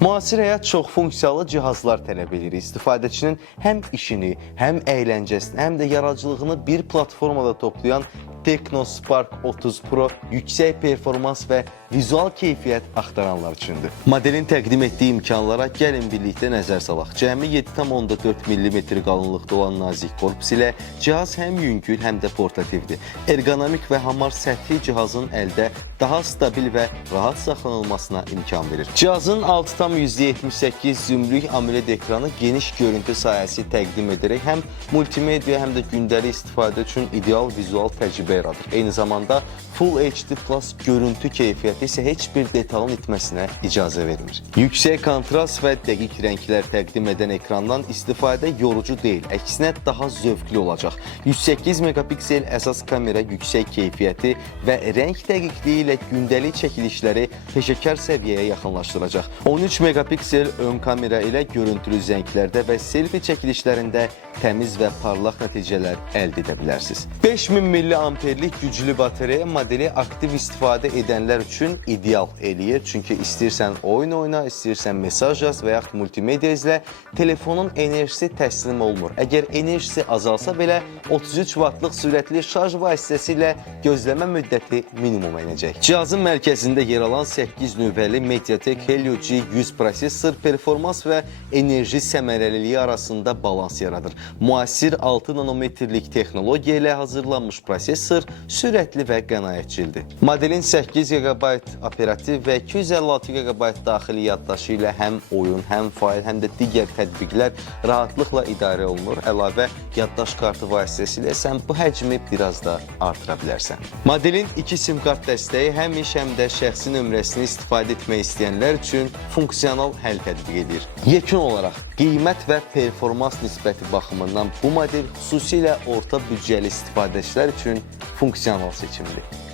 Müasir həyat çox funksiyalı cihazlar tələb edir. İstifadəçinin həm işini, həm əyləncəsini, həm də yaradıcılığını bir platformada toplayan TeknoSpark 30 Pro yüksək performans və vizual keyfiyyət axtaranlar üçündür. Modelin təqdim etdiyi imkanlara gəlin birlikdə nəzər salaq. Cəmi 7,4 mm qalınlıqda olan nazik korpus ilə cihaz həm yüngül, həm də portativdir. Ergonomik və hamar səthi cihazın əldə daha stabil və rahat saxlanılmasına imkan verir. Cihazın 6,78 zümrük AMOLED ekranı geniş görüntü sahəsi təqdim edərək həm multimedia, həm də gündəlik istifadə üçün ideal vizual təcrübə yaradır. Eyni zamanda Full HD Plus görüntü keyfiyyəti isə heç bir detalın itməsinə icazə vermir. Yüksək kontrast və dəqiq rənglər təqdim edən ekrandan istifadə yorucu deyil, əksinə daha zövqlü olacaq. 108 megapiksel əsas kamera yüksək keyfiyyəti və rəng dəqiqliyi ilə gündəlik çəkilişləri peşəkar səviyyəyə yaxınlaşdıracaq. 13 megapiksel ön kamera ilə görüntülü zənglərdə və selfie çəkilişlərində təmiz və parlaq nəticələr əldə edə bilərsiniz. 5000 mAh-lik güclü batareya modeli aktiv istifadə edənlər üçün ideal eləyir. Çünki istəyirsən oyun oyna, istəyirsən mesaj yaz və yaxud multimedia izlə, telefonun enerjisi təslim olmur. Əgər enerjisi azalsa belə 33 vatlıq sürətli şarj vasitəsilə gözləmə müddəti minimuma enəcək. Cihazın mərkəzində yer alan 8 növbəli Mediatek Helio G100 prosesor performans və enerji səmərəliliyi arasında balans yaradır. Müasir 6 nanometrlik texnologiya ilə hazırlanmış prosesor sürətli və qənaətçildir. Modelin 8 GB operativ və 256 GB daxili yaddaşı ilə həm oyun, həm fail, həm də digər tətbiqlər rahatlıqla idarə olunur. Əlavə yaddaş kartı vasitəsilə sən bu həcmi biraz da artıra bilərsən. Modelin 2 SIM kart dəstəyi həm iş, həm də şəxsi nömrəsini istifadə etmək istəyənlər üçün funksional həll tətbiq edir. Yekun olaraq qiymət və performans nisbəti baxımından bu model xüsusilə orta büdcəli istifadəçilər üçün funksional seçimdir.